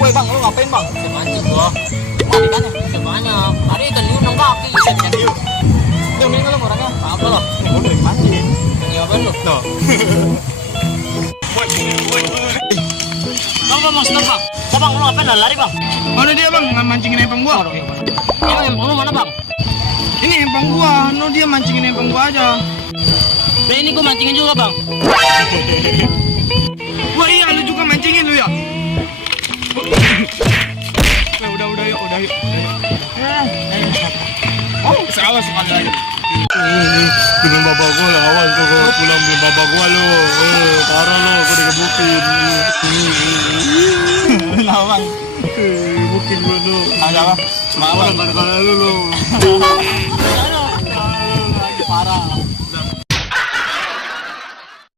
Woi bang, lu ngapain bang? Mancing gua. Mana ikannya? Banyak. Tadi ikan hiu 6 kaki. Ikan hiu. Itu mending lu orangnya. Apa lo? Lu lagi mancing. Iya apa lu? No. Bang, bang, stop bang. Kok bang, lu ngapain lari bang? Mana dia bang? Mancingin empang gua. Ini empang lu mana bang? Ini empang gua. No dia mancingin empang gua aja. Nah ini gua mancingin juga bang. Wah iya lu juga mancingin lu ya. Udah yuk. Oh, salah sekali lagi. Dengan bapak gua lah, awas tuh kalau pulang dengan bapak gua lu. Parah lu, gua digebukin. Lah bang. Gebukin gua lu. Ada apa? Maaf, gara-gara lu. Parah.